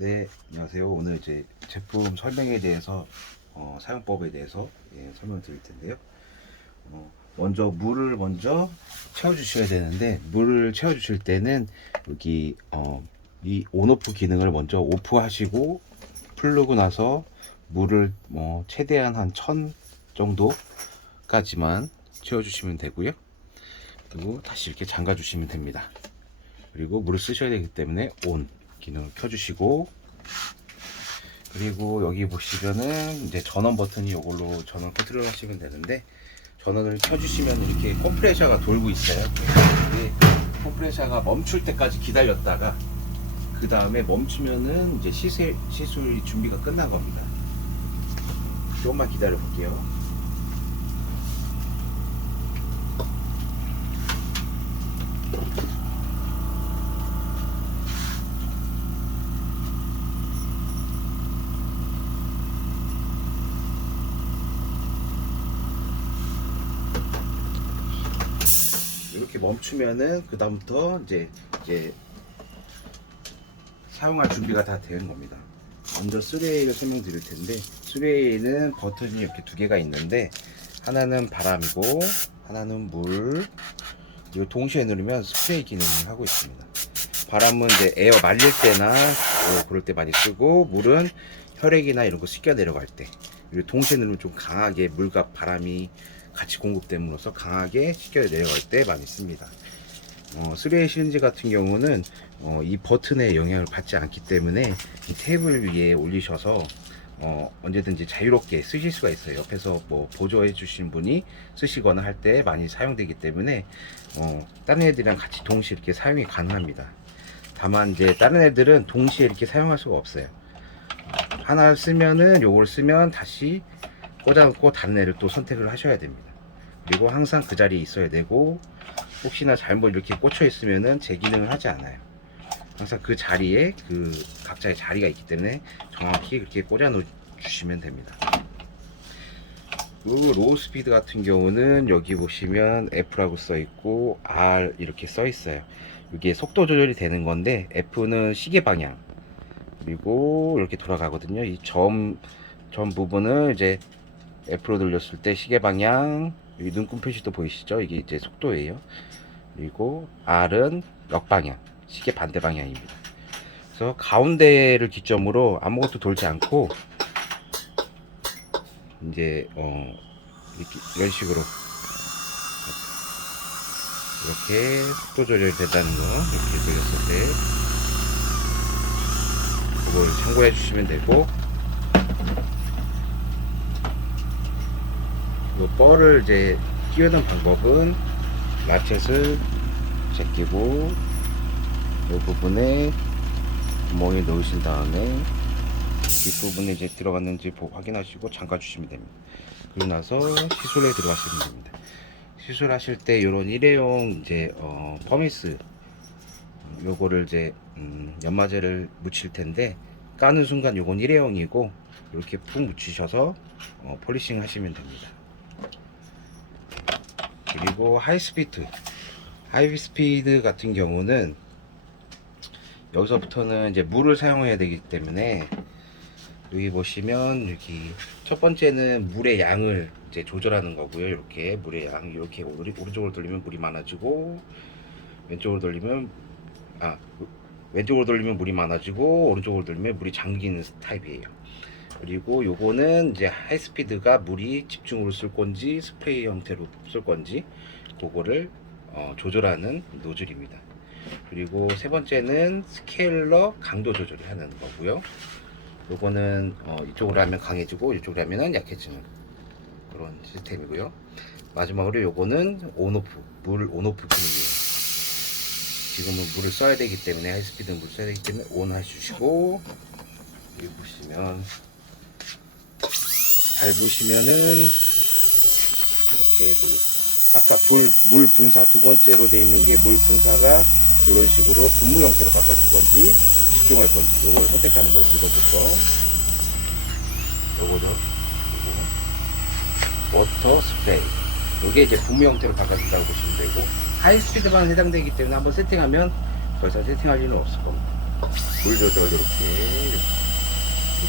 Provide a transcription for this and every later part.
네, 안녕하세요. 오늘 이제 제품 설명에 대해서 사용법에 대해서 설명드릴 텐데요. 먼저 물을 먼저 채워주셔야 되는데, 물을 채워주실 때는 여기 이 온오프 기능을 먼저 오프하시고 풀르고 나서 물을 최대한 한 1000 정도까지만 채워주시면 되고요. 그리고 다시 이렇게 잠가 주시면 됩니다. 그리고 물을 쓰셔야 되기 때문에 온 기능을 켜주시고, 그리고 여기 보시면은 이제 전원 버튼이 이걸로 전원 컨트롤 하시면 되는데, 전원을 켜주시면 이렇게 컴프레셔가 돌고 있어요. 근데 컴프레셔가 멈출 때까지 기다렸다가 그 다음에 멈추면은 이제 시술 준비가 끝난 겁니다. 조금만 기다려 볼게요. 이렇게 멈추면은 그 다음부터 이제 사용할 준비가 다 되는 겁니다. 먼저 3A를 설명드릴 텐데, 3A는 버튼이 이렇게 두 개가 있는데, 하나는 바람이고 하나는 물, 그리고 동시에 누르면 스프레이 기능을 하고 있습니다. 바람은 이제 에어 말릴 때나 그럴 때 많이 쓰고, 물은 혈액이나 이런 거 씻겨 내려갈 때, 그리고 동시에 누르면 좀 강하게 물과 바람이 같이 공급됨으로써 강하게 씻겨 내려갈 때 많이 씁니다. 3A 시리즈 같은 경우는 이 버튼의 영향을 받지 않기 때문에 이 테이블 위에 올리셔서 언제든지 자유롭게 쓰실 수가 있어요. 옆에서 뭐 보조해 주시는 분이 쓰시거나 할 때 많이 사용되기 때문에 다른 애들이랑 같이 동시에 이렇게 사용이 가능합니다. 다만 이제 다른 애들은 동시에 이렇게 사용할 수가 없어요. 하나 쓰면은 요걸 쓰면 다시 꽂아놓고 다른 애를 또 선택을 하셔야 됩니다. 그리고 항상 그 자리에 있어야 되고, 혹시나 잘못 이렇게 꽂혀 있으면은 재기능을 하지 않아요. 항상 그 자리에 그 각자의 자리가 있기 때문에 정확히 그렇게 꽂아 놓으시면 됩니다. 그리고 로우 스피드 같은 경우는 여기 보시면 F라고 써 있고 R 이렇게 써 있어요. 이게 속도 조절이 되는 건데, F는 시계 방향, 그리고 이렇게 돌아가거든요. 이 점 부분을 이제 F로 돌렸을 때 시계 방향, 여기 눈금 표시도 보이시죠? 이게 이제 속도예요. 그리고 R은 역방향, 시계 반대 방향입니다. 그래서 가운데를 기점으로 아무것도 돌지 않고 이제 이렇게 이런 식으로 이렇게 속도 조절이 된다는 거, 이렇게 돌렸을 때 그걸 참고해 주시면 되고, 이 뻘을 이제 끼우는 방법은 라켓을 제끼고 이 부분에 구멍에 넣으신 다음에 뒷부분에 이제 들어갔는지 확인하시고 잠가 주시면 됩니다. 그리고 나서 시술에 들어가시면 됩니다. 시술하실 때 이런 일회용 이제 퍼미스, 요거를 이제 연마제를 묻힐 텐데, 까는 순간 요건 일회용이고 이렇게 푹 묻히셔서 폴리싱 하시면 됩니다. 그리고 하이스피드 같은 경우는 여기서부터는 이제 물을 사용해야 되기 때문에, 여기 보시면 여기 첫 번째는 물의 양을 이제 조절하는 거고요. 이렇게 물의 양, 이렇게 오른쪽으로 돌리면 물이 많아지고, 왼쪽으로 돌리면 왼쪽으로 돌리면 물이 많아지고, 오른쪽으로 돌리면 물이 잠기는 타입이에요. 그리고 요거는 이제 하이스피드가 물이 집중으로 쓸 건지 스프레이 형태로 쓸 건지 그거를 조절하는 노즐입니다. 그리고 세 번째는 스케일러 강도 조절을 하는 거고요. 요거는 이쪽으로 하면 강해지고 이쪽으로 하면 약해지는 그런 시스템이고요. 마지막으로 요거는 물 온오프 기능이에요. 지금은 물을 써야 되기 때문에, 하이스피드는 물을 써야 되기 때문에 온 해주시고, 여기 보시면 밟으시면은 이렇게 아까 물 분사 두 번째로 되어 있는 게, 물 분사가 이런 식으로 분무 형태로 바꿔줄 건지 집중할 건지 요걸 선택하는 거예요. 두 번째 거 요거죠. 워터 스프레이, 요게 이제 분무 형태로 바꿔준다고 보시면 되고, 하이스피드만 해당되기 때문에 한번 세팅하면 더 이상 세팅할 일은 없을 겁니다. 물 조절 이렇게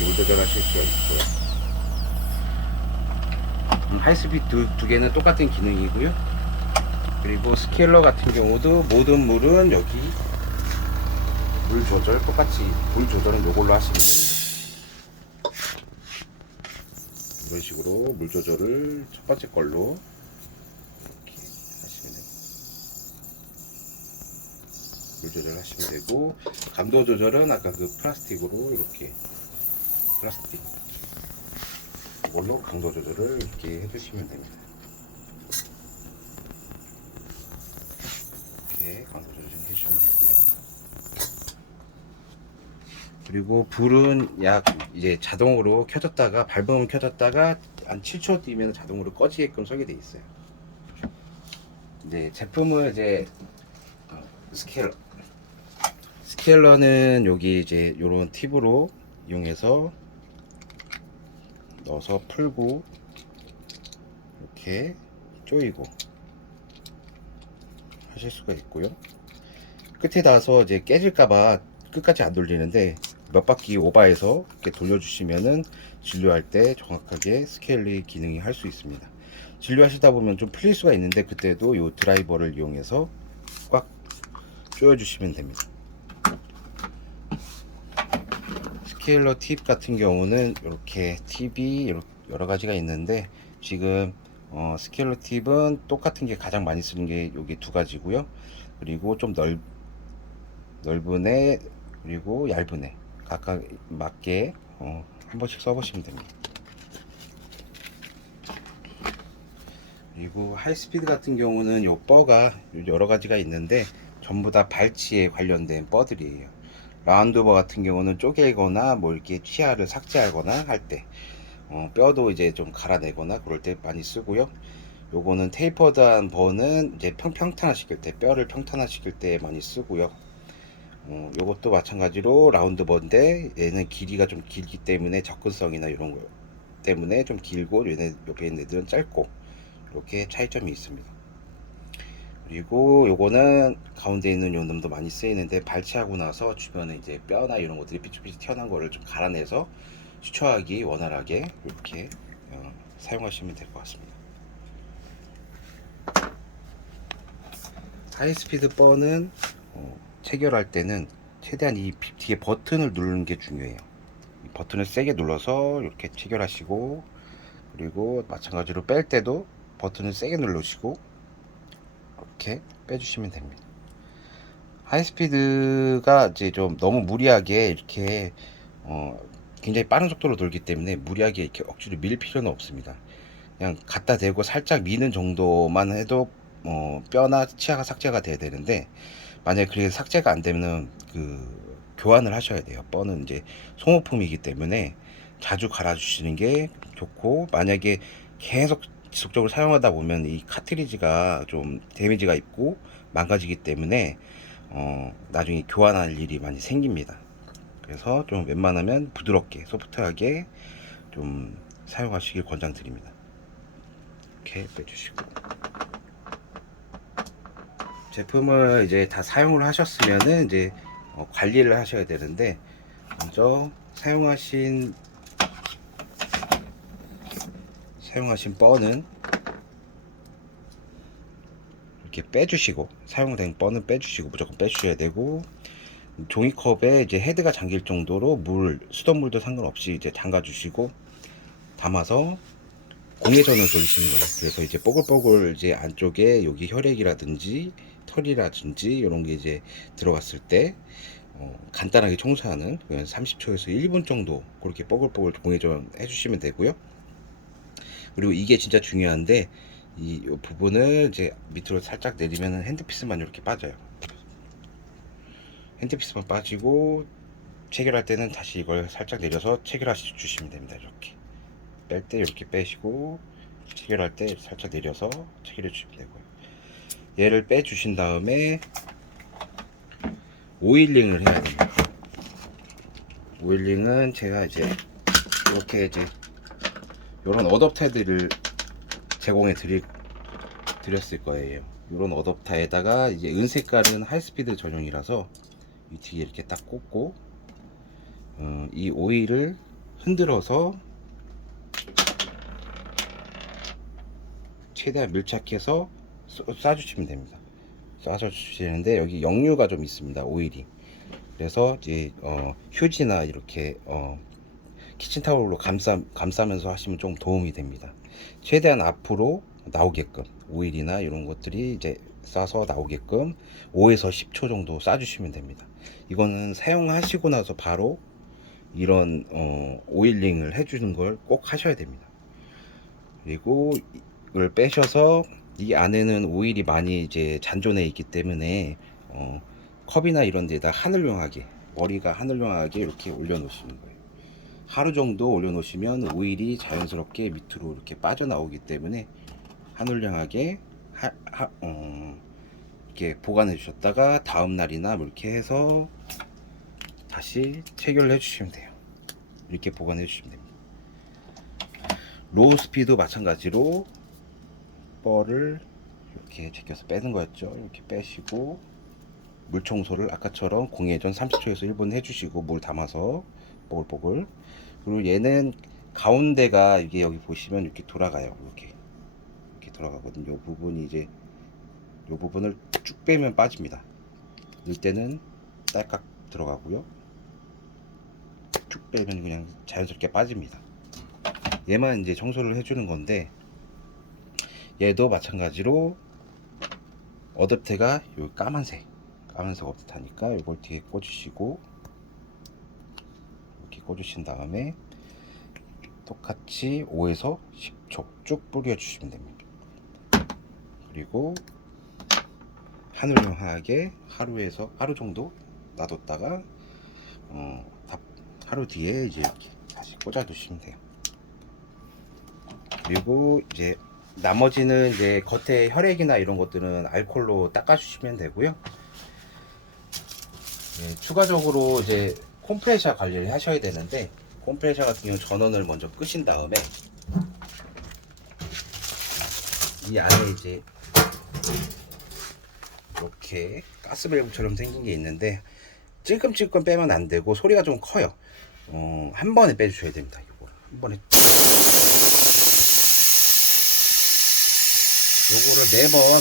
물 조절하실 수가 있고, 하이스피드 두 개는 똑같은 기능이고요. 그리고 스케일러 같은 경우도 모든 물은 여기 물 조절 똑같이, 물 조절은 이걸로 하시면 됩니다. 이런 식으로 물 조절을 첫 번째 걸로 이렇게 하시면 됩니다. 물 조절 하시면 되고, 감도 조절은 아까 그 플라스틱으로 이렇게 플라스틱 이걸로 강도 조절을 이렇게 해주시면 됩니다. 이렇게 강도 조절 좀 해주시면 되고요. 그리고 불은 약 이제 자동으로 켜졌다가 밟으면 켜졌다가 한 7초 뒤면 자동으로 꺼지게끔 설계되어 있어요. 이제 제품은 이제 스케일러는 여기 이제 이런 팁으로 이용해서 넣어서 풀고 이렇게 조이고 하실 수가 있고요. 끝에 닿아서 이제 깨질까봐 끝까지 안 돌리는데 몇 바퀴 오버해서 이렇게 돌려주시면은 진료할 때 정확하게 스케일리 기능이 할 수 있습니다. 진료하시다 보면 좀 풀릴 수가 있는데 그때도 이 드라이버를 이용해서 꽉 조여주시면 됩니다. 스케일러 팁 같은 경우는 이렇게 팁이 여러 가지가 있는데 지금 스케일러 팁은 똑같은 게 가장 많이 쓰는 게 여기 두 가지고요. 그리고 좀 넓은 애 그리고 얇은 애 각각 맞게 한 번씩 써보시면 됩니다. 그리고 하이스피드 같은 경우는 요 뻐가 여러 가지가 있는데 전부 다 발치에 관련된 뻐들이에요. 라운드버 같은 경우는 쪼개거나 뭐 이렇게 치아를 삭제하거나 할 때 뼈도 이제 좀 갈아내거나 그럴 때 많이 쓰고요. 요거는 테이퍼드한 버는 이제 평탄화시킬 때, 뼈를 평탄화시킬 때 많이 쓰고요. 요것도 마찬가지로 라운드 버인데 얘는 길이가 좀 길기 때문에 접근성이나 이런 거 때문에 좀 길고 얘네 옆에 있는 애들은 짧고 이렇게 차이점이 있습니다. 그리고 요거는 가운데 있는 요 놈도 많이 쓰이는데 발치하고 나서 주변에 이제 뼈나 이런 것들이 삐죽삐죽 튀어나온 거를 좀 갈아내서 수초하기 원활하게 이렇게 사용하시면 될 것 같습니다. 하이스피드 뻐는 체결할 때는 최대한 이 뒤에 버튼을 누르는 게 중요해요. 이 버튼을 세게 눌러서 이렇게 체결하시고, 그리고 마찬가지로 뺄 때도 버튼을 세게 누르시고 이렇게 빼주시면 됩니다. 하이스피드가 이제 좀 너무 무리하게 이렇게 굉장히 빠른 속도로 돌기 때문에 무리하게 이렇게 억지로 밀 필요는 없습니다. 그냥 갖다 대고 살짝 미는 정도만 해도 뼈나 치아가 삭제가 돼야 되는데, 만약에 그게 삭제가 안 되면은 교환을 하셔야 돼요. 뼈는 이제 소모품이기 때문에 자주 갈아주시는 게 좋고, 만약에 계속 지속적으로 사용하다 보면 이 카트리지가 좀 데미지가 있고 망가지기 때문에 나중에 교환할 일이 많이 생깁니다. 그래서 좀 웬만하면 부드럽게 소프트하게 좀 사용하시길 권장드립니다. 이렇게 빼주시고, 제품을 이제 다 사용을 하셨으면은 이제 관리를 하셔야 되는데, 먼저 사용하신 뻐는 이렇게 빼주시고, 사용된 뻐는 빼주시고 무조건 빼주셔야 되고, 종이컵에 이제 헤드가 잠길 정도로 수돗물도 상관없이 이제 담가 주시고 담아서 공회전을 돌리시는 거예요. 그래서 이제 뽀글뽀글 이제 안쪽에 여기 혈액이라든지 털이라든지 이런 게 이제 들어갔을 때 간단하게 청소하는 30초에서 1분 정도 그렇게 뽀글뽀글 공회전 해주시면 되고요. 그리고 이게 진짜 중요한데, 이 부분을 이제 밑으로 살짝 내리면 핸드피스만 이렇게 빠져요. 핸드피스만 빠지고 체결할 때는 다시 이걸 살짝 내려서 체결해 주시면 됩니다. 이렇게 뺄 때 이렇게 빼시고, 체결할 때 살짝 내려서 체결해 주시면 되고요. 얘를 빼 주신 다음에 오일링을 해야 됩니다. 오일링은 제가 이제 이렇게 이제 이런 어댑터들을 제공해 드렸을 거예요. 이런 어댑터에다가 이제 은색깔은 하이스피드 전용이라서 이 뒤에 이렇게 딱 꽂고 이 오일을 흔들어서 최대한 밀착해서 쏴주시면 됩니다. 쏴주시는데 여기 역류가 좀 있습니다. 오일이. 그래서 이제 휴지나 이렇게 키친타올로 감싸면서 하시면 좀 도움이 됩니다. 최대한 앞으로 나오게끔 오일이나 이런 것들이 이제 싸서 나오게끔 5에서 10초 정도 싸주시면 됩니다. 이거는 사용하시고 나서 바로 이런 오일링을 해주는 걸 꼭 하셔야 됩니다. 그리고 이걸 빼셔서 이 안에는 오일이 많이 이제 잔존해 있기 때문에 컵이나 이런 데다 하늘용하게, 머리가 하늘용하게 이렇게 올려 놓으시는 거예요. 하루 정도 올려놓으시면 오일이 자연스럽게 밑으로 이렇게 빠져나오기 때문에 하늘량하게 이렇게 보관해 주셨다가 다음 날이나 뭐 이렇게 해서 다시 체결해 주시면 돼요. 이렇게 보관해 주시면 됩니다. 로우 스피드 마찬가지로 뻘을 이렇게 제껴서 빼는 거였죠. 이렇게 빼시고 물 청소를 아까처럼 공회전 30초에서 1분 해주시고 물 담아서 뽀글뽀글. 그리고 얘는 가운데가 이게 여기 보시면 이렇게 돌아가요. 이렇게 돌아가거든요. 이 부분이 이제 이 부분을 쭉 빼면 빠집니다. 넣을 때는 딸깍 들어가고요. 쭉 빼면 그냥 자연스럽게 빠집니다. 얘만 이제 청소를 해주는 건데 얘도 마찬가지로 어댑터가 요 까만색 어댑터니까 이걸 뒤에 꽂으시고 이렇게 꽂으신 다음에 똑같이 5에서 10초 쭉 뿌려주시면 됩니다. 그리고 하늘용하게 하루 정도 놔뒀다가 하루 뒤에 이제 이렇게 다시 꽂아 두시면 돼요. 그리고 이제 나머지는 이제 겉에 혈액이나 이런 것들은 알콜로 닦아 주시면 되고요. 네, 추가적으로 이제 콤프레셔 관리를 하셔야 되는데, 콤프레셔 같은 경우는 전원을 먼저 끄신 다음에 이 안에 이제 이렇게 가스밸브처럼 생긴 게 있는데 찔끔찔끔 빼면 안 되고 소리가 좀 커요. 한 번에 빼주셔야 됩니다. 이거 한 번에 요거를 매번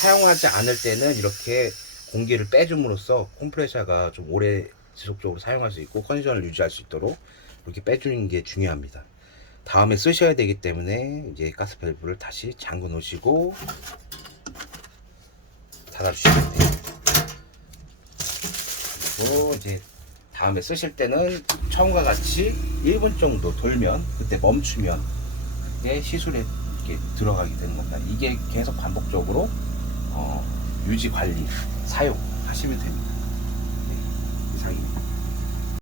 사용하지 않을 때는 이렇게 공기를 빼줌으로써 콤프레셔가 좀 오래 지속적으로 사용할 수 있고 컨디션을 유지할 수 있도록 이렇게 빼주는 게 중요합니다. 다음에 쓰셔야 되기 때문에 이제 가스 밸브를 다시 잠궈 놓으시고 닫아주시면 돼요. 그리고 이제 다음에 쓰실 때는 처음과 같이 1분 정도 돌면, 그때 멈추면 그때 시술에 이렇게 들어가게 되는 겁니다. 이게 계속 반복적으로 유지 관리 사용하시면 됩니다. 네, 이상입니다.